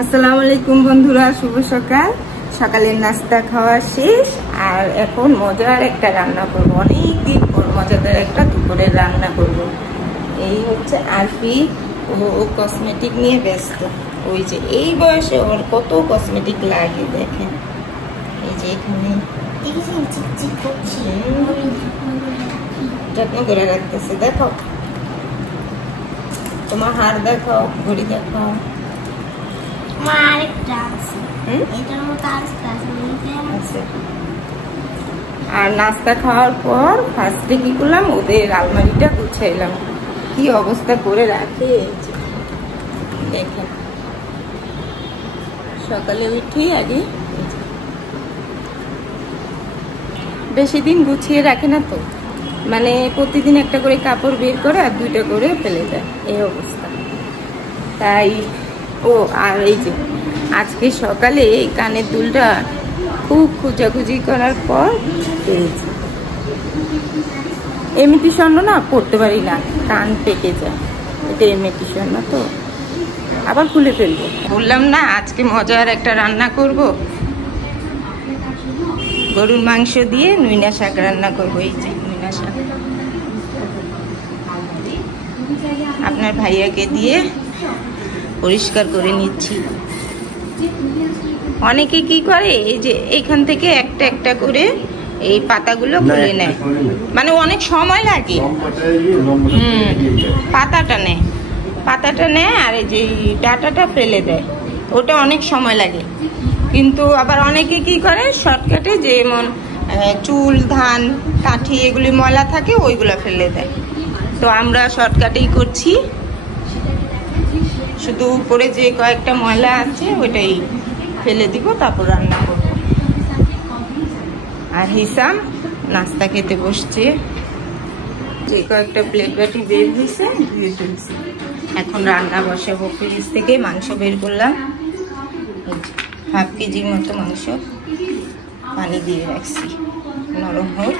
আসসালামু আলাইকুম বন্ধুরা, শুভ সকাল। সকালের নাস্তা খাওয়া শেষ, আর এখন মজার একটা রান্না করব। অনেকদিন পর মজাদার একটা দুপুরের রান্না করব। এই হচ্ছে আরফি, ও কসমেটিক নিয়ে ব্যস্ত। ওই যে এই বয়সে ওর কত কসমেটিক লাগে দেখেন। এই যে এখানে যত্ন করে রাখতেছে। দেখো, তোমার হার দেখাও, ঘড়ি দেখাও। আর নাস্তা খাওয়ার পর ফার্স্টে কি করলাম, ওদের আলমারিটা গুছাইলাম। কি অবস্থা করে রাখে দেখেন। সকালে উঠি আগে, বেশি দিন গুছিয়ে রাখে না তো, মানে প্রতিদিন একটা করে কাপড় বের করে আর দুইটা করে ফেলে দেয়, এই অবস্থা। তাই ও, আর এই যে আজকে সকালে এই কানের দুলটা খুব খোঁজাখুঁজি করার পর পেয়েছি। এমনিতে স্বর্ণ না পড়তে পারি না, কান পেকে যায়। এটা এমনিতে স্বর্ণ তো, আবার খুলে ফেলবো। বললাম না আজকে মজার একটা রান্না করব, গরুর মাংস দিয়ে নুইনা শাক রান্না করবো। এই যে নুইনা শাক আপনার ভাইয়াকে দিয়ে পরিষ্কার করে নিচ্ছি। অনেকে কি করে, এই যে এইখান থেকে একটা একটা করে এই পাতাগুলো খুলে নেয়, মানে অনেক সময় লাগে। পাতাটা নেয় আর এই যে ডাটাটা ফেলে দেয়, ওটা অনেক সময় লাগে। কিন্তু আবার অনেকে কি করে, শর্টকাটে যেমন চুল, ধান, কাঠি এগুলি ময়লা থাকে ওইগুলো ফেলে দেয়। তো আমরা শর্টকাটেই করছি, শুধু উপরে যে কয়েকটা ময়লা আছে ওইটাই ফেলে দিব, তারপর রান্না করব। আর হিসাম নাস্তা খেতে বসছে, যে কয়েকটা প্লেট বাটি বের হয়েছে ধুয়ে ফেলছি। এখন রান্না বসাবো। ফ্রিজ থেকে মাংস বের করলাম, 1/2 কেজির মতো মাংস পানি দিয়ে রাখছি, নরম হোক।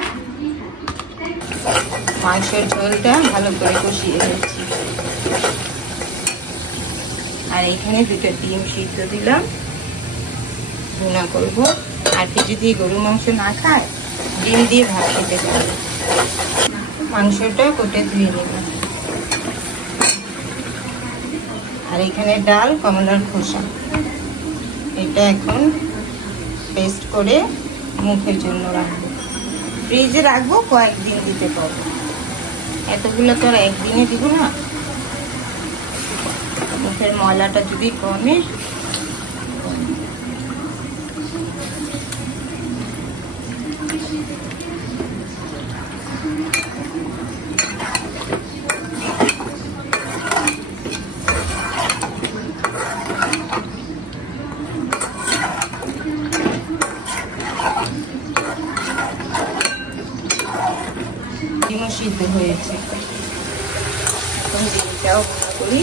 মাংসের ঝোলটা ভালো করে কষিয়ে রাখছি। আর এখানে 2টা ডিম সিদ্ধ দিলাম, ভুনা করবো। আর কি যদি গরুর মাংস না খায়, ডিম দিয়ে ভাত খেতে পারবে। মাংসটা কোটে ধুয়ে নিলাম। আর এখানে ডাল, কমলার খোসা, এটা এখন পেস্ট করে মুখের জন্য রাখবো। ফ্রিজে রাখবো, কয়েকদিন দিতে পারবো। এতগুলো তো আর একদিনে দিব না, মুখের ময়লাটা যদি কমে। ডিমও সিদ্ধ হয়েছে, এখন ডিমটাও ভালো করি।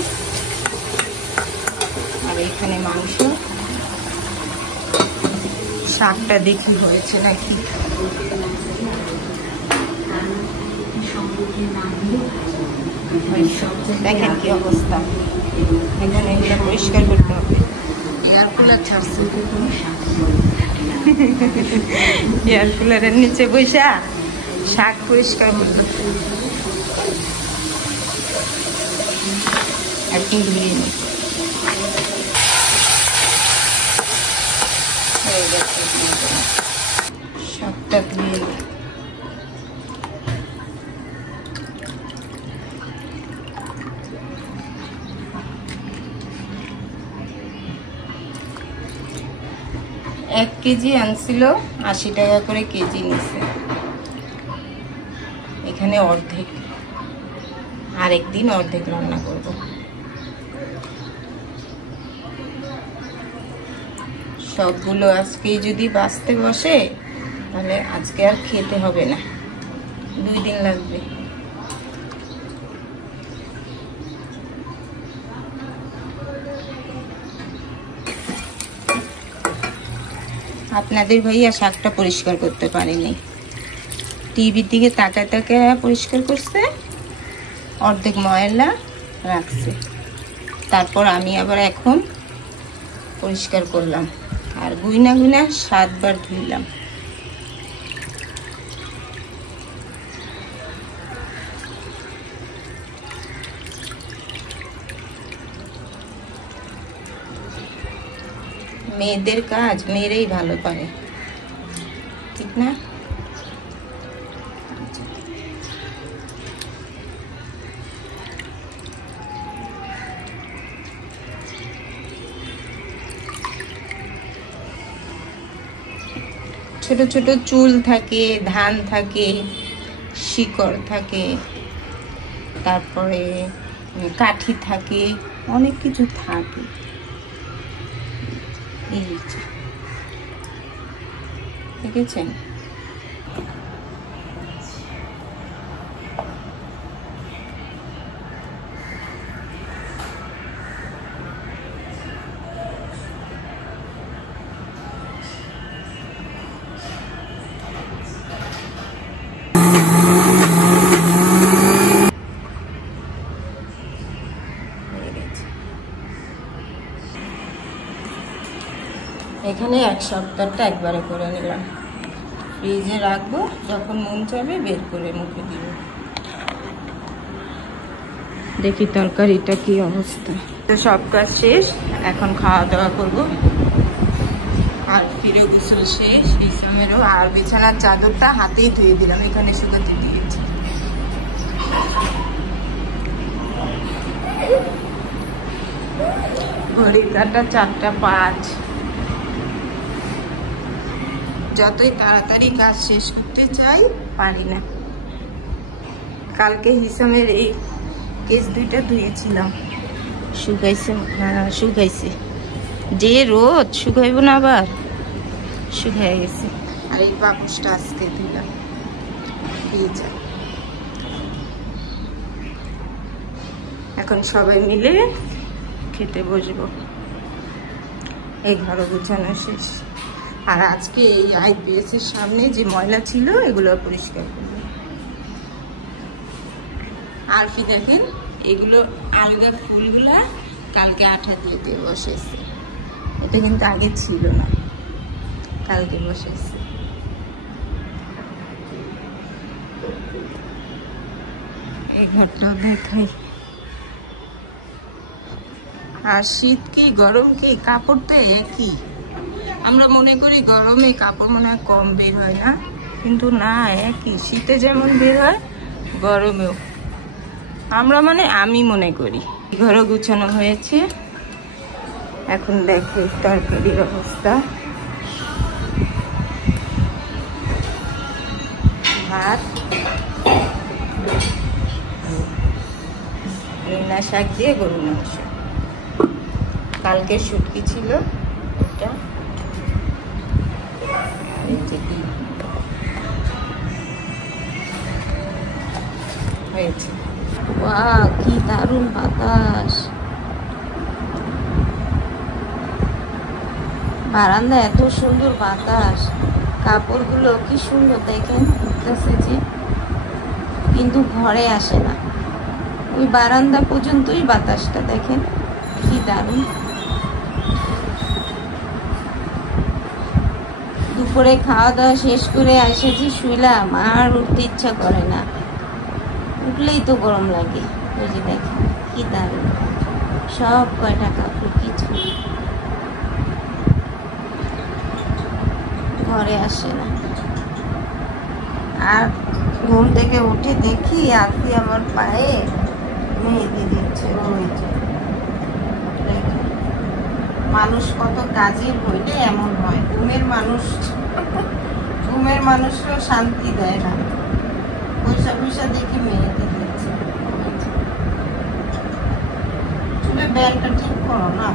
আর এখানে মাংস, শাকটা দেখি হয়েছে নাকি। দেখেন কি অবস্থা। এখানে এগুলো পরিষ্কার করতে হবে। এয়ার কুলার ছাড়ছে, এয়ার কুলারের নিচে বসা শাক পরিষ্কার করতে এখন ধুয়ে নিই। শাকটা ধুয়ে নিই। এক কেজি আনছিল, 80 টাকা করে কেজি নিছে। এখানে অর্ধেক, আর একদিন অর্ধেক রান্না করব। সবগুলো আজকে যদি বাঁচতে বসে, তাহলে আজকে আর খেতে হবে না, 2 দিন লাগবে। আপনাদের ভাইয়া শাকটা পরিষ্কার করতে পারেনি, টিভির দিকে তাকায় তাকায় পরিষ্কার করছে, অর্ধেক ময়লা রাখছে। তারপর আমি আবার এখন পরিষ্কার করলাম, আর গুইনা গুইনা 7 বার ধুইলাম। মেয়েদের কাজ মেয়েরাই ভালো পারে, ঠিক না? ছোট ছোট চুল থাকে, ধান থাকে, শিকড় থাকে, তারপরে কাঠি থাকে, অনেক কিছু থাকে। দেখেছেন? এখানে 1 সপ্তাহটা একবারে করে নিলাম, ফ্রিজে রাখবো, যখন মন চাইবে বের করে মুখে দিব। দেখি তরকারিটা কি অবস্থা। সব কাজ শেষ, এখন খাওয়া দাওয়া করবো। আর ফিরে গোসল শেষ, ইসলামেরও। আর বিছানার চাদরটা হাতেই ধুয়ে দিলাম, এখানে শুকাতে দিয়েছি। ঘড়ির কাঁটা 4টা 5। যতই তাড়াতাড়ি কাজ শেষ করতে চাই, পারি না। কালকে হিসামের এই কেস 2টা ধুয়েছিলাম, শুকাইছে না? শুকাইছে, যে রোদ শুকাইব না, আবার শুকাই গেছে। আর এই পাপোশটা আজকে দিলাম ভিজা। এখন সবাই মিলে খেতে বসবো। এই ঘর গুছানো শেষ। আর আজকে এই IPS এর সামনে যে ময়লা ছিল এগুলো পরিষ্কার করবো। আরফি দেখেন, এগুলো আলগা ফুলগুলা কালকে আঠা দিয়ে দিয়ে বসেছে। এটা কিন্তু আগে ছিল না, কালকে বসেছে। এই ঘরটাও দেখাই। আর শীত কি গরম কি, কাপড় তো একই। আমরা মনে করি গরমে কাপড় মনে হয় কম বের হয় না, কিন্তু না, একই। শীতে যেমন বের হয় গরমেও, আমরা আমি মনে করি। ঘরও গুছানো হয়েছে। এখন দেখে তরকারির অবস্থা। ভাত, মিনা শাক দিয়ে গরুর মাংস। কালকে শুটকি ছিল, এটা হয়েছে। বাহ, কি দারুণ বাতাস! বারান্দা এত সুন্দর বাতাস, কাপড়গুলো কি সুন্দর দেখেন, কিন্তু ঘরে আসে না। ওই বারান্দা পর্যন্তই বাতাসটা দেখেন, কি দারুণ। দুপুরে খাওয়া দাওয়া শেষ করে এসেছি, শুইলাম, আর উঠতে ইচ্ছা করে না। উঠলেই তো গরম লাগে। ওই যে দেখেন কি দারুণ, সব কয়টা কাপড়, কিছু ঘরে আসে না। আর ঘুম থেকে উঠে দেখি আজকে আমার পায়ে মেহেদি দিচ্ছে। ওই যে মানুষ কত কাজের হইলে এমন হয়। ঘুমের মানুষও শান্তি দেয় না, পয়সা পয়সা দেখে মেহেদি দিচ্ছে। চুলে ব্যাগটা ঠিক করো না।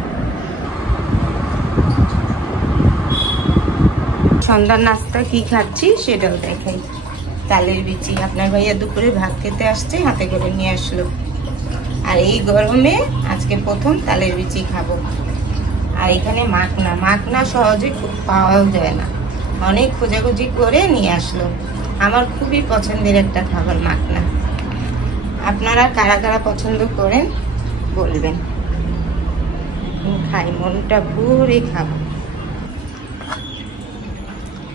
সন্ধ্যার নাস্তা কি খাচ্ছি সেটাও দেখাই। তালের বিচি, আপনার ভাইয়া দুপুরে ভাত খেতে আসছে, হাতে করে নিয়ে আসলো। আর এই গরমে আজকে প্রথম তালের বিচি খাবো। আর এখানে মাখনা সহজে পাওয়াও যায় না, অনেক খোঁজাখুঁজি করে নিয়ে আসলো। আমার খুবই পছন্দের একটা খাবার মাখনা। আপনারা কারা কারা পছন্দ করেন বলবেন। এখন খাই, মনটা ভরে খাবো।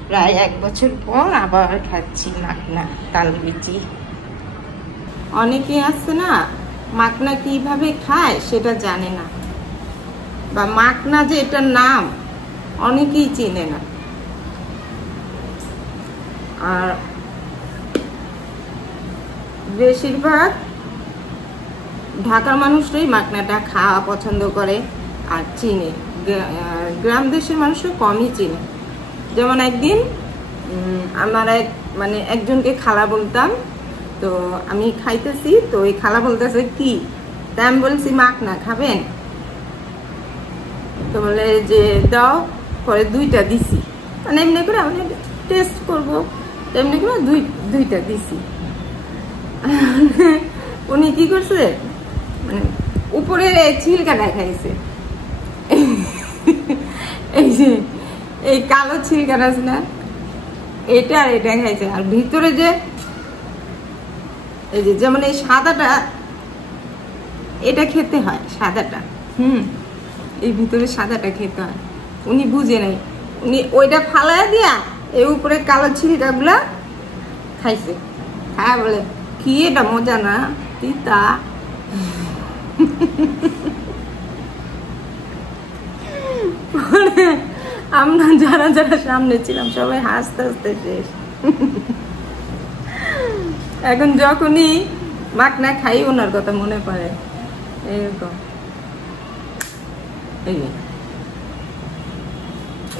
প্রায় 1 বছর পর আবার খাচ্ছি মাখনা তালবিচি। অনেকে আছে না মাখনা কিভাবে খায় সেটা জানে না, বা মাখনা যে এটার নাম অনেকেই চেনে না। আর বেশিরভাগ ঢাকার মানুষরাই মাখনাটা খাওয়া পছন্দ করে আর চিনে, গ্রাম দেশের মানুষও কমই চিনে। যেমন একদিন আমার একজনকে খালা বলতাম, তো আমি খাইতেছি, তো ওই খালা বলতেছে কি, তা আমি বলছি মাখনা খাবেন, তো বলে যে দাও, পরে 2টা দিছি, মানে এমনি করে আমি টেস্ট করবো, এমনি করে দুইটা দিছি। উনি কি করছে, মানে উপরে ছিলকাটা খাইছে, এই যে এই কালো ছিলকাটা আছে না, এটা আর এটা খাইছে। আর ভিতরে যে এই যে যেমন এই সাদাটা, এটা খেতে হয় সাদাটা, এই ভিতরে সাদাটা খেতে হয়। উনি বুঝে নাই, উনি ওইটা ফালায় দিয়া এই উপরে কালো ছিলকা গুলা খাইছে। হ্যাঁ বলে কি এটা মজা না, তিতা। আমরা যারা যারা সামনে ছিলাম সবাই হাসতে হাসতে শেষ। এখন যখনই মাখনা খাই ওনার কথা মনে পড়ে, এরকম।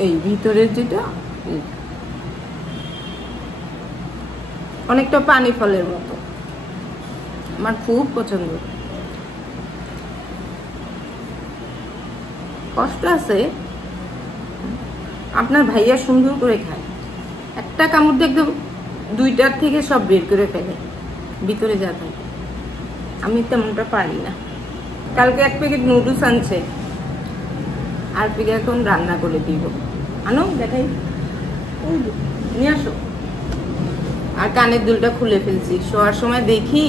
এই ভিতরের যেটা অনেকটা পানি ফলের মতো, আমার খুব পছন্দ। কষ্ট আছে, আপনার ভাইয়া সুন্দর করে খায়, একটা কামড় দিয়ে একদম 2টার থেকে সব বের করে ফেলে, ভিতরে যা থাকে। আমি তেমনটা পারি না। কালকে 1 প্যাকেট নুডলস আনছে, আর প্যাকেট এখন রান্না করে দিব। আনো দেখাই, নিয়ে আসো। আর কানের দুলটা খুলে ফেলছি, শোয়ার সময় দেখি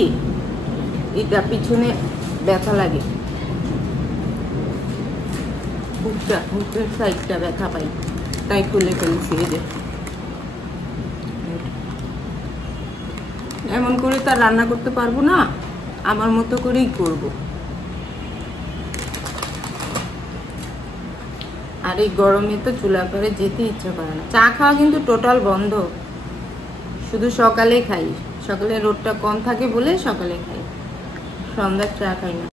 এটা পিছনে ব্যথা লাগে, বুকের সাইডটা ব্যথা পাই, তাই খুলে ফেলছি। এই যে এমন করে তার রান্না করতে পারবো না, আমার মতো করেই করব। আর এই গরমে তো চুলা করে যেতে ইচ্ছা করে না। চা খাওয়া কিন্তু টোটাল বন্ধ, শুধু সকালে খাই, সকালে রোদটা কম থাকে বলে সকালে খাই, সন্ধ্যার চা খাই না।